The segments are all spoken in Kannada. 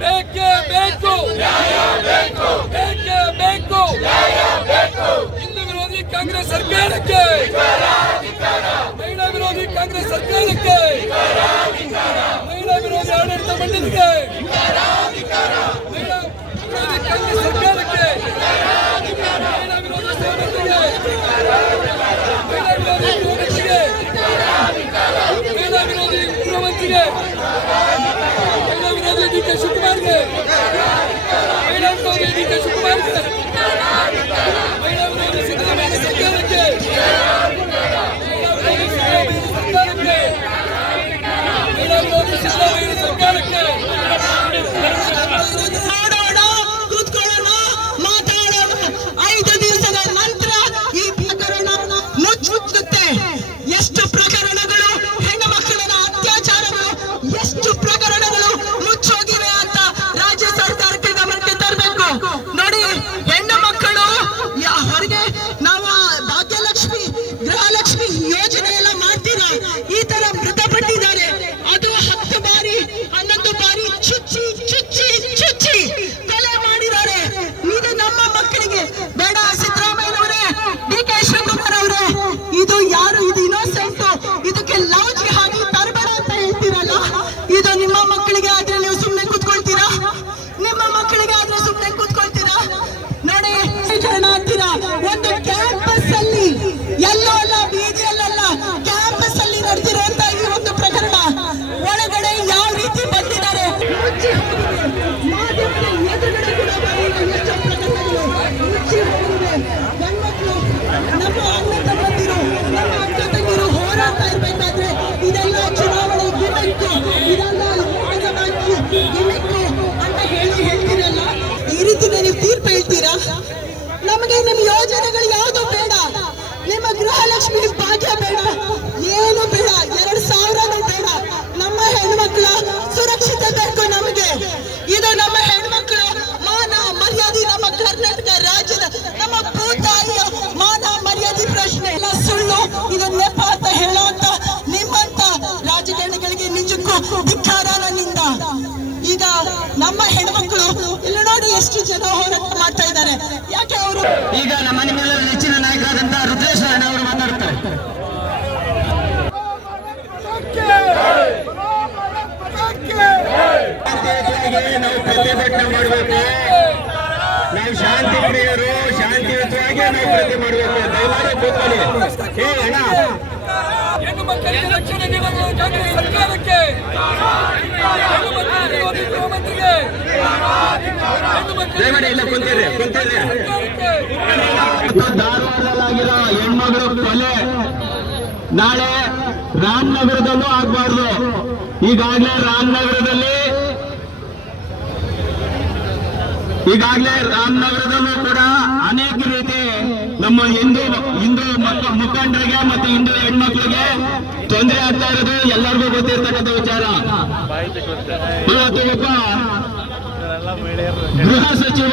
ಬೇಕೇ ಬೇಕು, ಬೇಕೇ ಬೇಕು. ಹಿಂದೂ ವಿರೋಧಿ ಕಾಂಗ್ರೆಸ್ ಸರ್ಕಾರಕ್ಕೆ, ಮಹಿಳಾ ವಿರೋಧಿ ಕಾಂಗ್ರೆಸ್ ಸರ್ಕಾರಕ್ಕೆ, ಮಹಿಳಾ ವಿರೋಧಿ ಆಡಳಿತ ಮಂಡಳಿಗೆ, ಮಹಿಳಾ ವಿರೋಧಿ ಕಾಂಗ್ರೆಸ್ ಸರ್ಕಾರಕ್ಕೆ, ಮಹಿಳಾ ವಿರೋಧಿ ಸಹಮಂತ್ರಿಗೆ, ಮಹಿಳಾ ವಿರೋಧಿ ಗೃಹಮಂತ್ರಿಗೆ, ಮಹಿಳಾ ವಿರೋಧಿ ಗೃಹಮಂತ್ರಿಗೆ, ಮಹಿಳಾ ವಿರೋಧಿ ಡಿ ಕೆ ಶಿವಕುಮಾರ್ಗೆ, ಮಹಿಳಾ ವಿರೋಧಿ ಡಿ ಕೆ ಶಿವಕುಮಾರ್ಗೆ, ಮಹಿಳಾ ವಿರೋಧಿ ಸಿದ್ದರಾಮಯ್ಯ ಸರ್ಕಾರಕ್ಕೆ, ಮಹಿಳಾ ವಿರೋಧಿ ಸಿದ್ದರಾಮಯ್ಯ ಸರ್ಕಾರಕ್ಕೆ, ಮಹಿಳಾ ವಿರೋಧಿ ಸಿದ್ದರಾಮಯ್ಯ ಸರ್ಕಾರಕ್ಕೆ. ನೋಡೋಣ, ಕೂತ್ಕೊಳ್ಳೋಣ, ಮಾತಾಡೋಣ. 5 ದಿವಸದ ನಂತರ ಈ ಪ್ರಕರಣ ಮುಚ್ಚುತ್ತೆ. ಎಷ್ಟು ಪ್ರಕರಣಗಳು, ಹೆಣ್ಣು ಮಕ್ಕಳನ್ನ ಅತ್ಯಾಚಾರಗಳು, ಎಷ್ಟು ಪ್ರಕರಣಗಳು ಮುಚ್ಚೋಗಿವೆ ಅಂತ ರಾಜ್ಯ ಸರ್ಕಾರಕ್ಕೆ ಗಮನಕ್ಕೆ ತರಬೇಕು. ನೋಡಿ, ಹೆಣ್ಣು ಮಕ್ಕಳು ಹೊರಗೆ ನಾವು ಭಾಗ್ಯಲಕ್ಷ್ಮಿ, ಗೃಹಲಕ್ಷ್ಮಿ ಯೋಜನೆ ಎಲ್ಲ ಮಾಡ್ತೀರಾ, ಈ ತರ ಮೃತಪಟ್ಟಿದ್ದಾರೆ. ಅದು 10 ಬಾರಿ 11 ಬಾರಿ ಚುಚ್ಚಿ ಚುಚ್ಚಿ ಚುಚ್ಚಿ ಕೊಲೆ ಮಾಡಿದ್ದಾರೆ. ಇದು ನಮ್ಮ ಮಕ್ಕಳಿಗೆ ಬೇಡ. ಸಿದ್ದರಾಮಯ್ಯನವರೇ, ಡಿ ಕೆ ಶಿವಕುಮಾರ್ ಅವರೇ, ಇದು ಯಾರು? ಇದು ಇನ್ನೋಸೆಂಟ್. ಇದಕ್ಕೆ ಲವ್ ಜಿಹಾದಿ ತರಬೇಡ ಅಂತ ಹೇಳ್ತೀರಲ್ಲ, ಇದು ನಿಮ್ಮ ಮಕ್ಕಳಿಗೆ ಆದ್ರೆ ನೀವು ಸುಮ್ಮನೆ ಕೂತ್ಕೊಳ್ತೀರಾ? ನಿಮ್ಮ ಮಕ್ಕಳಿಗೆ ಆದ್ರೆ ಸುಮ್ಮನೆ ಕೂತ್ಕೊಳ್ತೀರಾ? ನೋಡಿ, ಜನ ಅಂತೀರಾ, ಒಂದು ಕ್ಯಾಂಪಸ್ ಅಲ್ಲಿ, ಎಲ್ಲೋ ಅಲ್ಲ, ಬೀದಿಯಲ್ಲ, ಕ್ಯಾಂಪಸ್ ಅಲ್ಲಿ ನಡೆದಿರುವಂತ ಈ ಒಂದು ಪ್ರಕರಣ ಒಳಗಡೆ ಯಾವ ರೀತಿ ಬಂದಿದ್ದಾರೆ, ಮುಚ್ಚಿ ಹೋಗಿದೆ. ಮಾಧ್ಯಮದ ಎದುರುಗಡೆ ಕೂಡ ಬರಲಿಲ್ಲ. ಎಷ್ಟೋ ಪ್ರಕರಣಗಳು ಮುಚ್ಚಿ ಹೋಗಿದೆ. ಗಂಡ್ಮಕ್ಳು, ನಮ್ಮ ಅಣ್ಣ ತಮ್ಮಂದಿರು, ನಮ್ಮ ಅಕ್ಕ ತಂಗಿರು ಹೋರಾಟ ಇರ್ಬೇಕಾದ್ರೆ ಇದೆಲ್ಲ ಚುನಾವಣೆ ಗಿಮಿಕ್ಕು, ಇದೆಲ್ಲ ಗಿಮಿಕ್ಕು ಅಂತ ಹೇಳ್ತೀರಲ್ಲ, ಈ ರೀತಿ ನೀವು ತೀರ್ಪು ಹೇಳ್ತೀರಾ? ನಮಗೆ ನಿಮ್ಮ ಯೋಜನೆಗಳು ಯಾವುದು ಬೇಡ, ನಿಮ್ಮ ಗೃಹಲಕ್ಷ್ಮಿ ಭಾಗ್ಯ ಬೇಡ, ಏನು ಬೇಡ, 2000 ಬೇಡ. ನಮ್ಮ ಹೆಣ್ಮಕ್ಳ ಸುರಕ್ಷತೆ ಬೇಕು ನಮಗೆ. ಇದು ನಮ್ಮ ಹೆಣ್ಮಕ್ಳು ಮಾನ ಮರ್ಯಾದೆ, ನಮ್ಮ ಕರ್ನಾಟಕ ರಾಜ್ಯದ ನಮ್ಮ ಭೂತಾಯಿಯ ಮಾನ ಮರ್ಯಾದೆ ಪ್ರಶ್ನೆ ಎಲ್ಲ ಸುಳ್ಳು. ಇದು ನೆಪ ಅಂತ ಹೇಳುವಂತ ನಿಮ್ಮಂತ ರಾಜಕಾರಣಿಗಳಿಗೆ ನಿಜಕ್ಕೂ ಧಿಕ್ಕಾರ ನನ್ನಿಂದ. ಈಗ ನಮ್ಮ ಹೆಣ್ಮಕ್ಳು ಇಲ್ಲಿ ನೋಡಿ ಎಷ್ಟು ಜನ ಹೋರಾಟ ಮಾಡ್ತಾ ಇದ್ದಾರೆ. ಯಾಕೆ ಅವರು? ಈಗ ನಮ್ಮ ನಿಮ್ಮೆಲ್ಲರ ನೆಚ್ಚಿನ ನಾಯಕರಾದಂತಹ ರುದ್ರೇಶ್ ಅಣ್ಣ ಅವರು ಮಾತಾಡ್ತಾರೆ. ನಾವು ಪ್ರತಿಭಟನೆ ಮಾಡಬೇಕು. ನಾವು ಶಾಂತಿ ಪ್ರಿಯರು, ಶಾಂತಿಯುತವಾಗಿ ನಾವು ಪ್ರತಿ ಮಾಡಬೇಕು. ದಯಮಾಡಿ ಕೂತ್ಕೊಳ್ಳಿ. ಅಣ್ಣ, ಹೆಣ್ಣು ಮಕ್ಕಳಿಗೆ ರಕ್ಷಣೆ ನೀಡಲು ಕಾಂಗ್ರೆಸ್ ಸರ್ಕಾರಕ್ಕೆ, ಹೆಣ್ಣು ಮಕ್ಕಳ ವಿರೋಧಿ ಗೃಹಮಂತ್ರಿಗೆ, ದಯಮಾಡಿ ಇಲ್ಲ ಕುಂತಿರಿ. ಧಾರವಾಡದಲ್ಲಾಗಿರೋ ಹೆಣ್ಮಗಳು ಕೊಲೆ ನಾಳೆ ರಾಮನಗರದಲ್ಲೂ ಆಗ್ಬಾರ್ದು. ಈಗಾಗಲೇ ರಾಮನಗರದಲ್ಲೂ ಕೂಡ ಅನೇಕ ರೀತಿ ನಮ್ಮ ಹಿಂದೂ ಮುಖಂಡರಿಗೆ ಮತ್ತು ಹಿಂದೂ ಹೆಣ್ಮಕ್ಳಿಗೆ ತೊಂದರೆ ಆಗ್ತಾ ಇರೋದು ಎಲ್ಲರಿಗೂ ಗೊತ್ತಿರ್ತಕ್ಕಂಥ ವಿಚಾರ. ಇವತ್ತು ಒಬ್ಬ ಗೃಹ ಸಚಿವ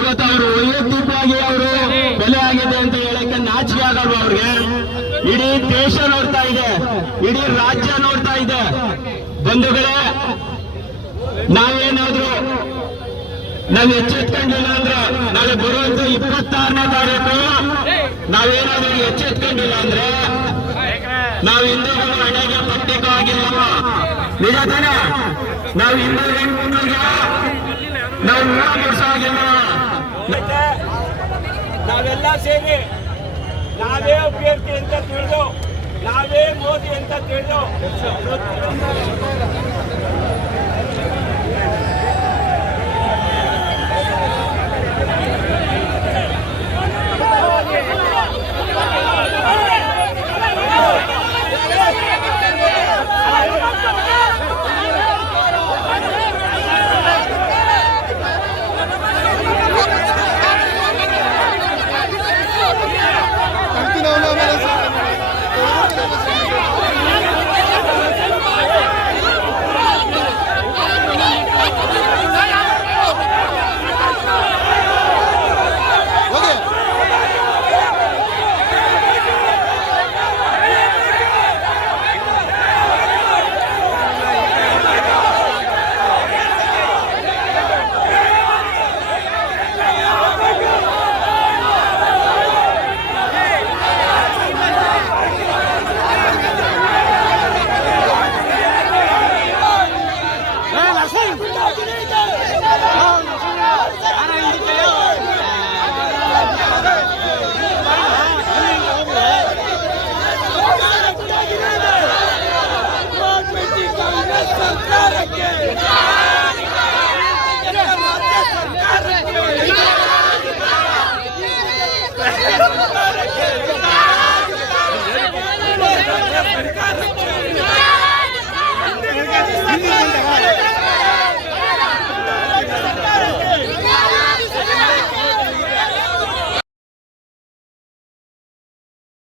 ಇವತ್ತು ಅವರು ವೈಯಕ್ತಿಕವಾಗಿ ಅವರು ಕೊಲೆ ಆಗಿದೆ ಅಂತ ಹೇಳಕ್ಕೆ ನಾಚಿಕೆ ಆಗಲ್ವ ಅವ್ರಿಗೆ? ಇಡೀ ದೇಶ ನೋಡ್ತಾ ಇದೆ, ಇಡೀ ರಾಜ್ಯ ನೋಡ್ತಾ ಇದೆ. ಬಂಧುಗಳೇ, ನಾವು ಎಚ್ಚೆತ್ಕೊಂಡಿಲ್ಲ ಅಂದ್ರೆ ನಾಳೆ ಬರುವಂತ 26ನೇ ತಾರೀಕು ನಾವೇನಾದ್ರೂ ಎಚ್ಚೆತ್ಕೊಂಡಿಲ್ಲ ಅಂದ್ರೆ ನಾವು ಹಿಂದೂಗಳು ಹಣೆಗೆ ಪಟ್ಟಿಗೂ ಆಗಿಲ್ಲ. ನಿಜ ತಾನೆ? ನಾವು ಹಿಂದೂ ಹೆಣ್ಮಕ್ಳಿಗೆ ನಾವು ಮುಗಿಸಾಗಿಲ್ಲ. ನಾವೆಲ್ಲ ಸೇರಿ ನಾವೇ ಅಭ್ಯರ್ಥಿ ಅಂತ ತಿಳಿದು, ನಾವೇ ಮೋದಿ ಅಂತ ತಿಳಿದು